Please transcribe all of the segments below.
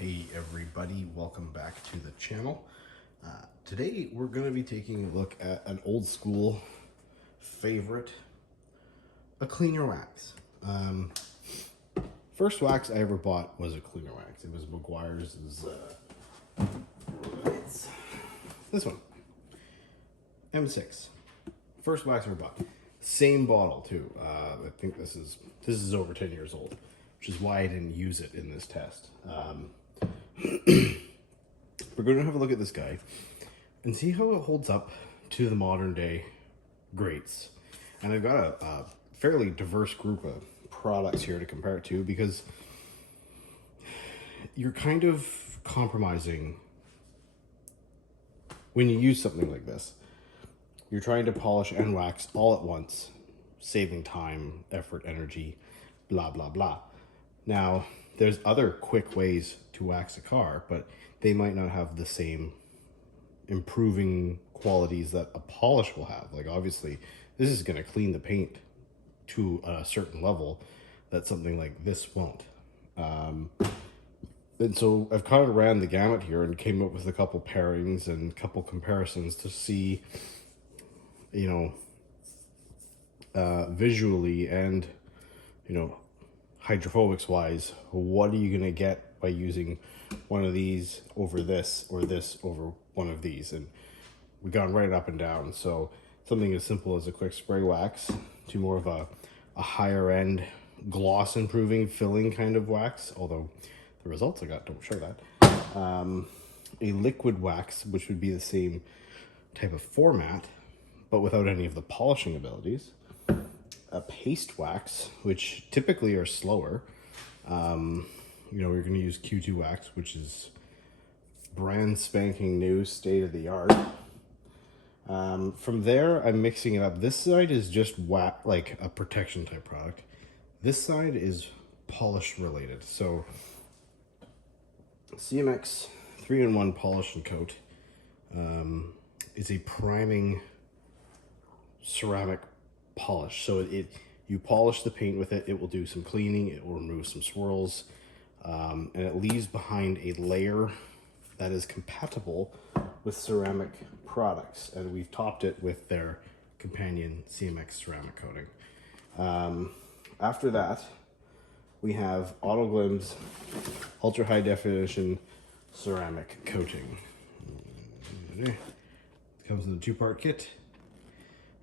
Hey everybody, welcome back to the channel. Today we're going to be taking a look at an old school favorite, a cleaner wax. First wax I ever bought was a cleaner wax. It was McGuire's, it's this one, M6. First wax I ever bought. Same bottle too. I think this is over 10 years old, which is why I didn't use it in this test. We're going to have a look at this guy and see how it holds up to the modern day grates. And I've got a fairly diverse group of products here to compare it to, because you're kind of compromising when you use something like this. You're trying to polish and wax all at once, saving time, effort, energy, blah, blah, blah. Now, there's other quick ways to wax a car, but they might not have the same improving qualities that a polish will have. Like, obviously, this is going to clean the paint to a certain level that something like this won't. And so I've kind of ran the gamut here and came up with a couple pairings and a couple comparisons to see, visually and, hydrophobics wise, what are you going to get by using one of these over this or this over one of these. And we've gone right up and down. So something as simple as a quick spray wax to more of a higher end gloss improving filling kind of wax, although the results I got don't show that. A liquid wax, which would be the same type of format but without any of the polishing abilities. A paste wax, which typically are slower. We're going to use Q2 wax, which is brand spanking new, state of the art. From there, I'm mixing it up. This side is just like a protection type product. This side is polish related. So CMX 3-in-1 polish and coat is a priming ceramic polish. So you polish the paint with it, it will do some cleaning, it will remove some swirls, and it leaves behind a layer that is compatible with ceramic products. And we've topped it with their companion CMX ceramic coating. After that, we have Autoglim's ultra high definition ceramic coating. It comes in a 2-part kit.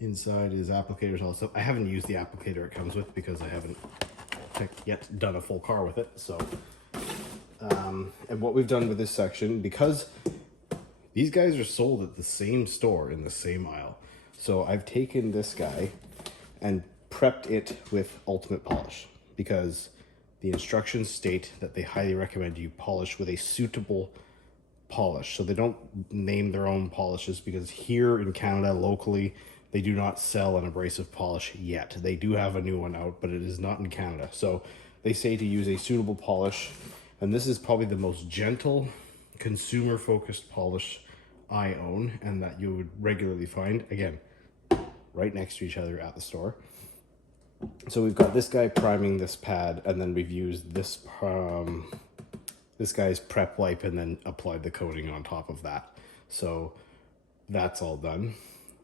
Inside is applicators also. I haven't used the applicator it comes with because I haven't yet done a full car with it. So, and what we've done with this section, because these guys are sold at the same store in the same aisle. So I've taken this guy and prepped it with ultimate polish, because the instructions state that they highly recommend you polish with a suitable polish. So they don't name their own polishes, because here in Canada, locally, they do not sell an abrasive polish yet. They do have a new one out, but it is not in Canada. So they say to use a suitable polish, and this is probably the most gentle, consumer-focused polish I own, and that you would regularly find, again, right next to each other at the store. So we've got this guy priming this pad, and then we've used this guy's prep wipe and then applied the coating on top of that. So that's all done.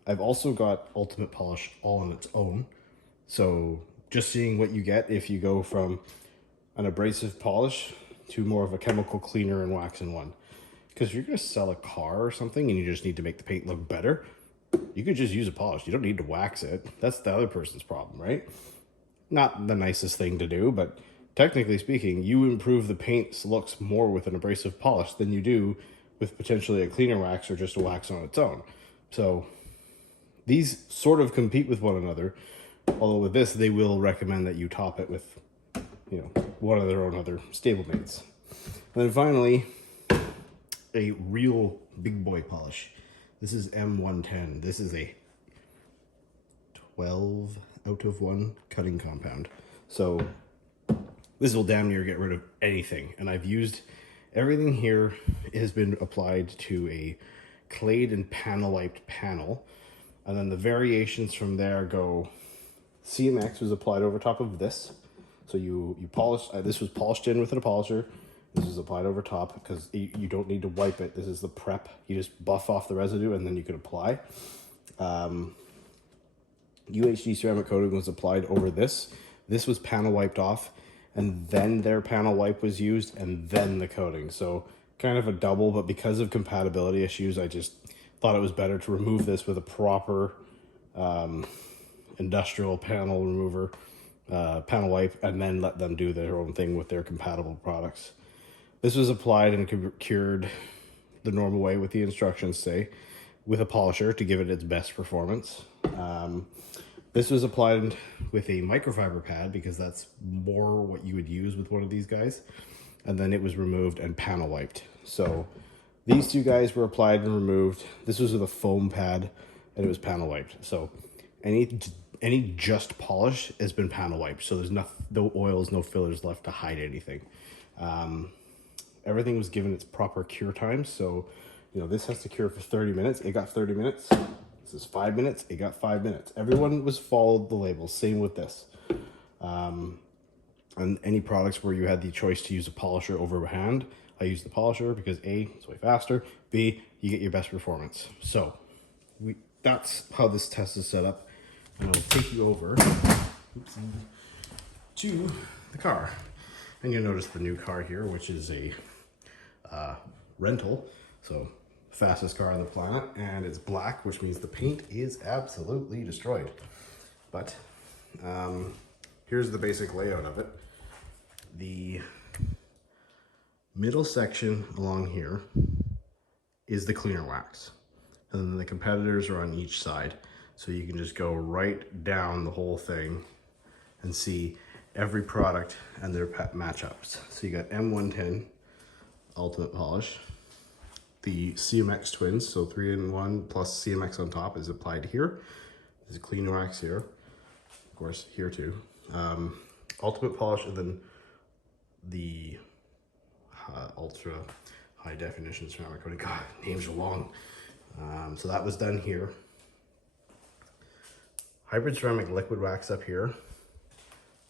I've also got ultimate polish all on its own. So just seeing what you get if you go from an abrasive polish to more of a chemical cleaner and wax in one. Because if you're going to sell a car or something and you just need to make the paint look better, you could just use a polish. You don't need to wax it. That's the other person's problem, right? Not the nicest thing to do, but technically speaking, you improve the paint's looks more with an abrasive polish than you do with potentially a cleaner wax or just a wax on its own. So these sort of compete with one another, although with this, they will recommend that you top it with, one of their own other stablemates. And then finally, a real big boy polish. This is M110. This is a 12 out of 1 cutting compound. So this will damn near get rid of anything. And I've used everything here has been applied to a clayed and panel wiped panel. And then the variations from there go, CMX was applied over top of this. So you polish, this was polished in with a polisher. This is applied over top because you don't need to wipe it. This is the prep. You just buff off the residue and then you can apply. UHG ceramic coating was applied over this. This was panel wiped off, and then their panel wipe was used, and then the coating. So kind of a double, but because of compatibility issues, I just thought it was better to remove this with a proper industrial panel remover, panel wipe, and then let them do their own thing with their compatible products. This was applied and cured the normal way with the instructions say, with a polisher to give it its best performance. This was applied with a microfiber pad because that's more what you would use with one of these guys. And then it was removed and panel wiped. So these two guys were applied and removed. This was with a foam pad and it was panel wiped. So any just polish has been panel wiped. So there's no oils, no fillers left to hide anything. Everything was given its proper cure time. So, you know, this has to cure for 30 minutes. It got 30 minutes. This is 5 minutes. It got 5 minutes. Everyone was followed the labels. Same with this. And any products where you had the choice to use a polisher over hand, I used the polisher because A, it's way faster. B, you get your best performance. So that's how this test is set up. And I'll take you over to the car. And you'll notice the new car here, which is a rental. So fastest car on the planet, and it's black, which means the paint is absolutely destroyed. But here's the basic layout of it. The middle section along here is the cleaner wax, and then the competitors are on each side. So you can just go right down the whole thing and see every product and their matchups. So you got M110 Ultimate Polish, the CMX twins, so 3-in-1 plus CMX on top is applied here. There's a clean wax here, of course, here too. Ultimate Polish, and then the ultra high definition ceramic coating. God, names are long. So that was done here. Hybrid ceramic liquid wax up here.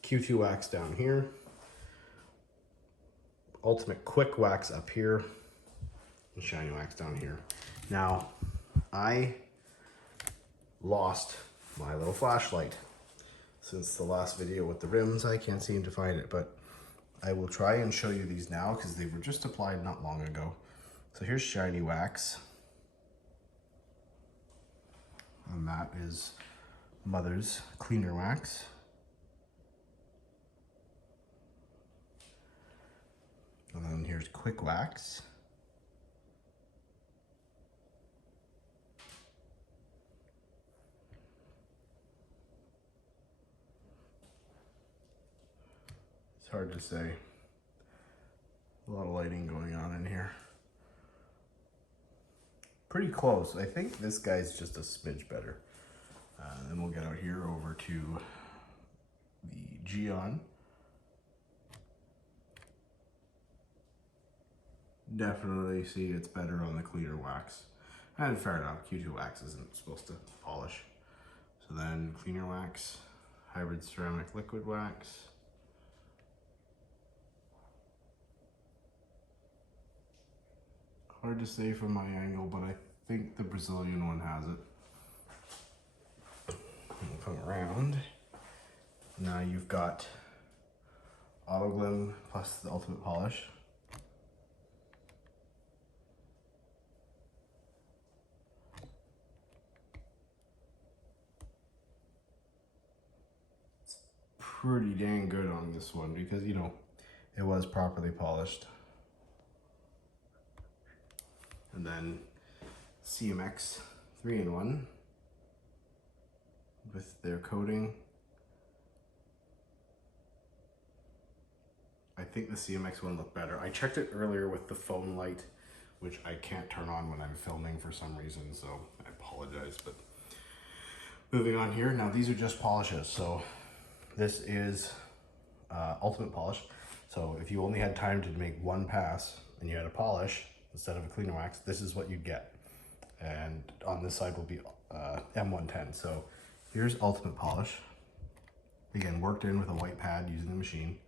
Q2 wax down here. Ultimate quick wax up here. And shiny wax down here. Now, I lost my little flashlight since the last video with the rims. I can't seem to find it, but I will try and show you these now because they were just applied not long ago. So here's shiny wax. And that is Mother's cleaner wax. And then here's quick wax. It's hard to say. A lot of lighting going on in here. Pretty close. I think this guy's just a smidge better. Then we'll get out here over to the Geon. Definitely see it's better on the cleaner wax. And fair enough, Q2 wax isn't supposed to polish. So then cleaner wax, hybrid ceramic liquid wax. Hard to say from my angle, but I think the Brazilian one has it. We'll come around. Now you've got Auto Glim plus the Ultimate Polish. It's pretty dang good on this one because, you know, it was properly polished. And then CMX 3-in-1 with their coating. I think the CMX one looked better. I checked it earlier with the phone light, which I can't turn on when I'm filming for some reason, so I apologize. But moving on here, now these are just polishes. So this is Ultimate Polish. So if you only had time to make one pass and you had a polish instead of a cleaner wax, this is what you'd get. And on this side will be M110. So here's Ultimate Polish. Again, worked in with a white pad using the machine.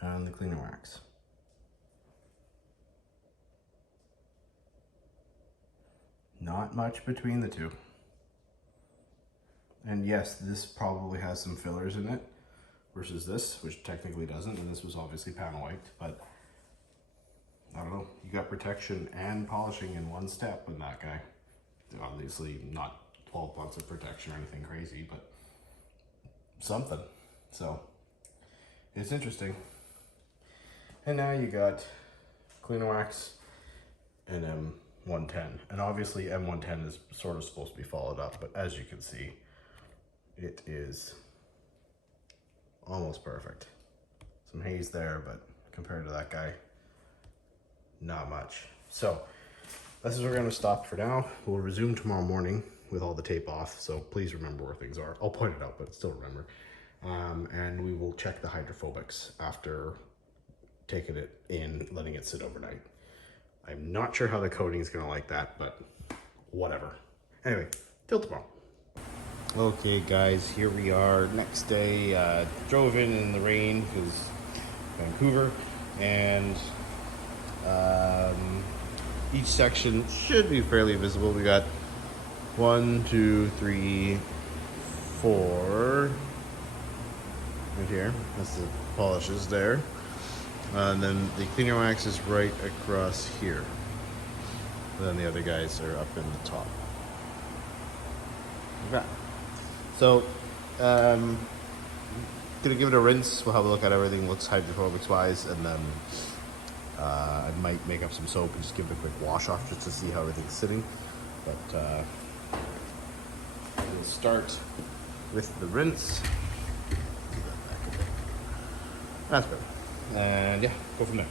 And the cleaner wax. Not much between the two. And yes, this probably has some fillers in it versus this, which technically doesn't, and this was obviously panel wiped, but I don't know, you got protection and polishing in one step in that guy. Obviously not 12 months of protection or anything crazy, but something. So it's interesting. And now you got cleaner wax and M110. And obviously M110 is sort of supposed to be followed up, but as you can see, it is almost perfect. Some haze there, but compared to that guy, not much. So this is where we're going to stop for now. We'll resume tomorrow morning with all the tape off, so please remember where things are. I'll point it out, but still remember. And we will check the hydrophobics after taking it in, letting it sit overnight. I'm not sure how the coating is going to like that, but whatever. Anyway, till tomorrow. Okay guys, here we are, next day. Drove in the rain because Vancouver, and each section should be fairly visible. We got 1, 2, 3, 4 right here. That's the polishes there. And then the cleaner wax is right across here. And then the other guys are up in the top. Okay. So, gonna give it a rinse. We'll have a look at everything looks hydrophobics wise, and then I might make up some soap and just give it a quick wash off just to see how everything's sitting. But we'll start with the rinse. That's better. And yeah, go from there.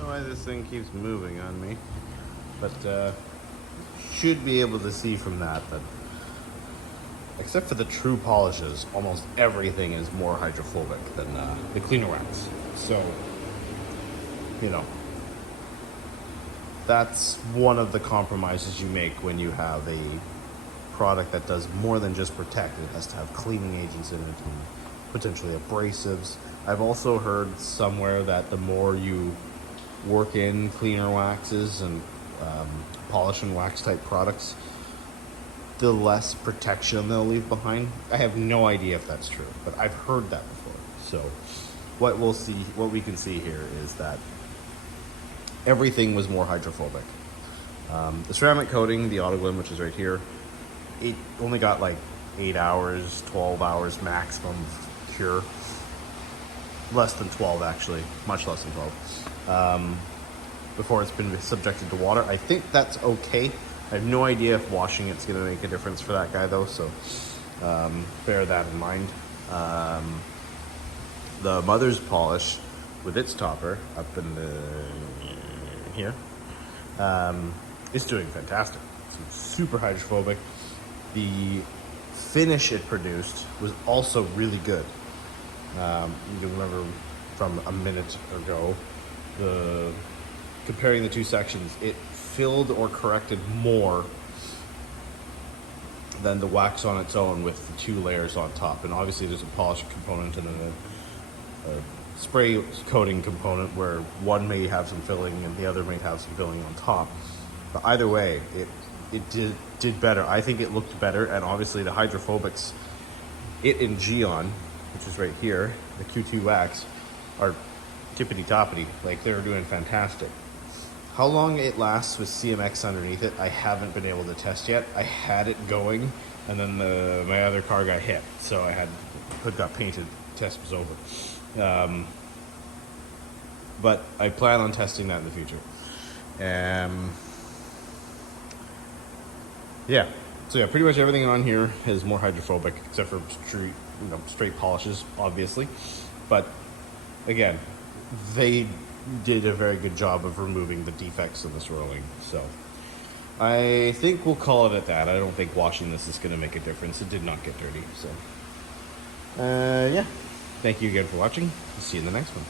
Why this thing keeps moving on me, but should be able to see from that except for the true polishes, almost everything is more hydrophobic than the cleaner wax. So, you know, that's one of the compromises you make when you have a product that does more than just protect. It has to have cleaning agents in it and potentially abrasives. I've also heard somewhere that the more you work in cleaner waxes and polish and wax type products, the less protection they'll leave behind. I have no idea if that's true, but I've heard that before. So what we can see here is that everything was more hydrophobic. The ceramic coating, the autoglym, which is right here, it only got like 8 hours, 12 hours maximum cure. Less than 12 actually, much less than 12. Before it's been subjected to water. I think that's okay. I have no idea if washing it's gonna make a difference for that guy though, so bear that in mind. The mother's polish with its topper up in here is doing fantastic. It's super hydrophobic. The finish it produced was also really good. You can remember from a minute ago, comparing the two sections, it filled or corrected more than the wax on its own with the two layers on top. And obviously there's a polish component and then a spray coating component where one may have some filling and the other may have some filling on top. But either way, it did better. I think it looked better, and obviously the hydrophobics, it and Geon which is right here, the Q2 wax, are tippity-toppity. Like, they're doing fantastic. How long it lasts with CMX underneath it, I haven't been able to test yet. I had it going, and then my other car got hit, so hood got painted, test was over. But I plan on testing that in the future. Yeah, so yeah, pretty much everything on here is more hydrophobic, except for straight polishes, obviously. But again, they did a very good job of removing the defects in the swirling. So I think we'll call it at that. I don't think washing this is going to make a difference. It did not get dirty. So yeah, thank you again for watching. See you in the next one.